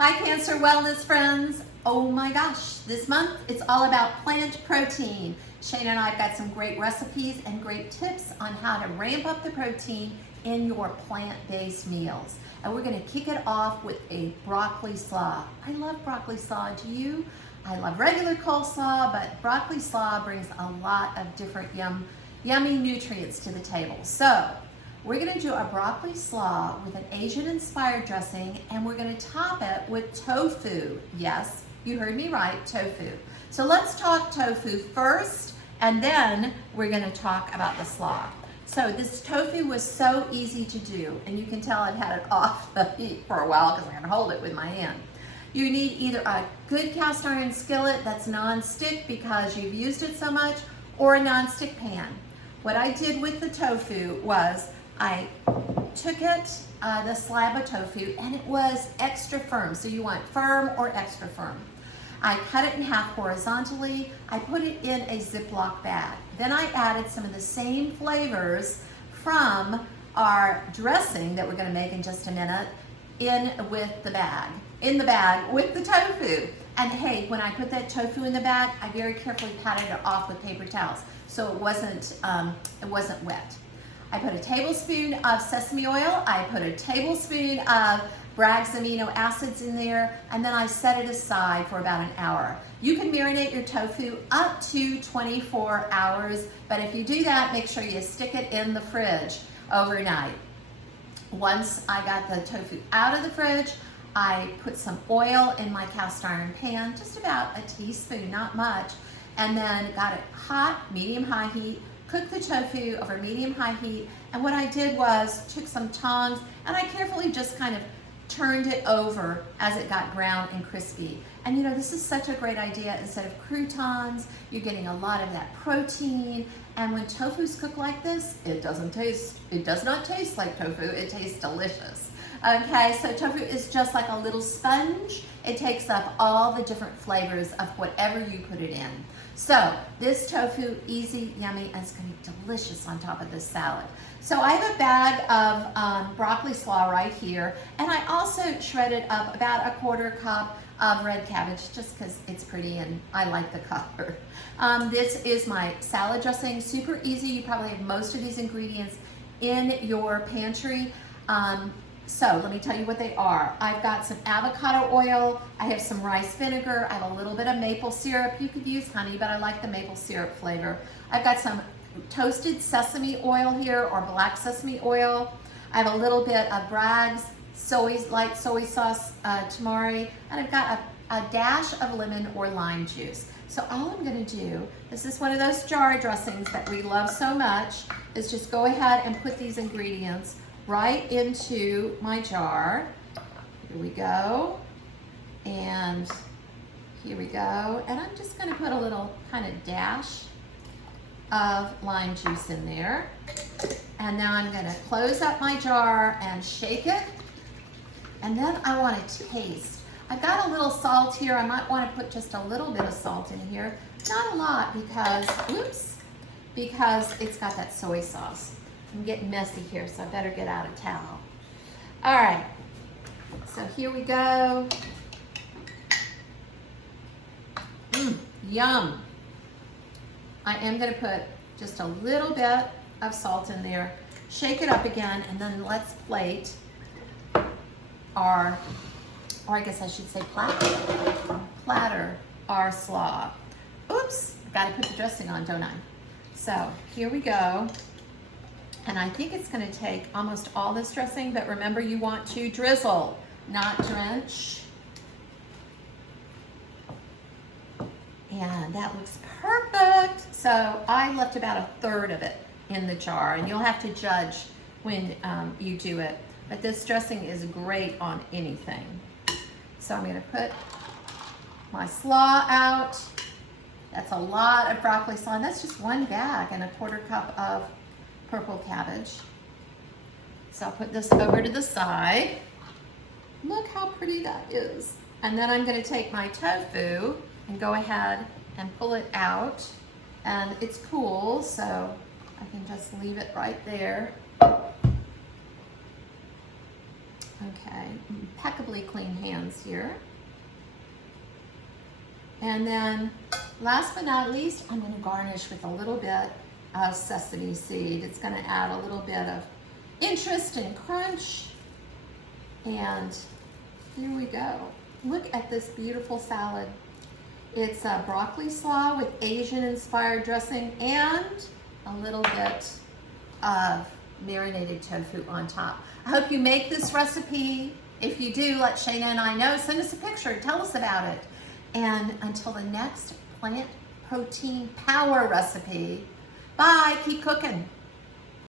Hi Cancer Wellness friends. Oh my gosh, this month it's all about plant protein. Shane and I have got some great recipes and great tips on how to ramp up the protein in your plant-based meals. And we're gonna kick it off with a broccoli slaw. I love broccoli slaw, do you? I love regular coleslaw, but broccoli slaw brings a lot of different yummy nutrients to the table. So we're gonna do a broccoli slaw with an Asian-inspired dressing, and we're gonna top it with tofu. Yes, you heard me right, tofu. So let's talk tofu first, and then we're gonna talk about the slaw. So this tofu was so easy to do, and you can tell I've had it off the heat for a while because I can hold it with my hand. You need either a good cast iron skillet that's non-stick because you've used it so much, or a non-stick pan. What I did with the tofu was I took it, the slab of tofu, and it was extra firm. So you want firm or extra firm. I cut it in half horizontally. I put it in a Ziploc bag. Then I added some of the same flavors from our dressing that we're gonna make in just a minute in the bag with the tofu. And hey, when I put that tofu in the bag, I very carefully patted it off with paper towels so it wasn't wet. I put a tablespoon of sesame oil, I put a tablespoon of Bragg's amino acids in there, and then I set it aside for about an hour. You can marinate your tofu up to 24 hours, but if you do that, make sure you stick it in the fridge overnight. Once I got the tofu out of the fridge, I put some oil in my cast iron pan, just about a teaspoon, not much, and then got it hot, medium-high heat, cooked the tofu over medium-high heat, and what I did was took some tongs and I carefully just kind of turned it over as it got brown and crispy. And you know, this is such a great idea. Instead of croutons, you're getting a lot of that protein, and when tofu's cooked like this, it does not taste like tofu, it tastes delicious. Okay, so tofu is just like a little sponge. It takes up all the different flavors of whatever you put it in. So this tofu, easy, yummy, and it's gonna be delicious on top of this salad. So I have a bag of broccoli slaw right here, and I also shredded up about a 1/4 cup of red cabbage just because it's pretty and I like the color. This is my salad dressing, super easy. You probably have most of these ingredients in your pantry. So let me tell you what they are. I've got some avocado oil, I have some rice vinegar, I have a little bit of maple syrup. You could use honey, but I like the maple syrup flavor. I've got some toasted sesame oil here, or black sesame oil. I have a little bit of Bragg's light soy sauce, Tamari, and I've got a dash of lemon or lime juice. So all I'm gonna do, this is one of those jar dressings that we love so much, is just go ahead and put these ingredients right into my jar. Here we go. And here we go. And I'm just gonna put a little kind of dash of lime juice in there. And now I'm gonna close up my jar and shake it. And then I wanna taste. I've got a little salt here. I might wanna put just a little bit of salt in here. Not a lot because it's got that soy sauce. I'm getting messy here, so I better get out a towel. All right, so here we go. Yum. I am gonna put just a little bit of salt in there, shake it up again, and then let's plate or I guess I should say platter our slaw. Oops, I've gotta put the dressing on, don't I? So here we go. And I think it's gonna take almost all this dressing, but remember you want to drizzle, not drench. And that looks perfect. So I left about 1/3 of it in the jar, and you'll have to judge when you do it. But this dressing is great on anything. So I'm gonna put my slaw out. That's a lot of broccoli slaw, and that's just one bag and a 1/4 cup of purple cabbage. So I'll put this over to the side. Look how pretty that is. And then I'm gonna take my tofu and go ahead and pull it out. And it's cool, so I can just leave it right there. Okay. Okay, impeccably clean hands here. And then last but not least, I'm going to garnish with a little bit of sesame seed. It's going to add a little bit of interest and crunch. And here we go. Look at this beautiful salad. It's a broccoli slaw with Asian-inspired dressing and a little bit of marinated tofu on top. I hope you make this recipe. If you do, let Shayna and I know. Send us a picture. Tell us about it. And until the next plant protein power recipe, bye. Keep cooking.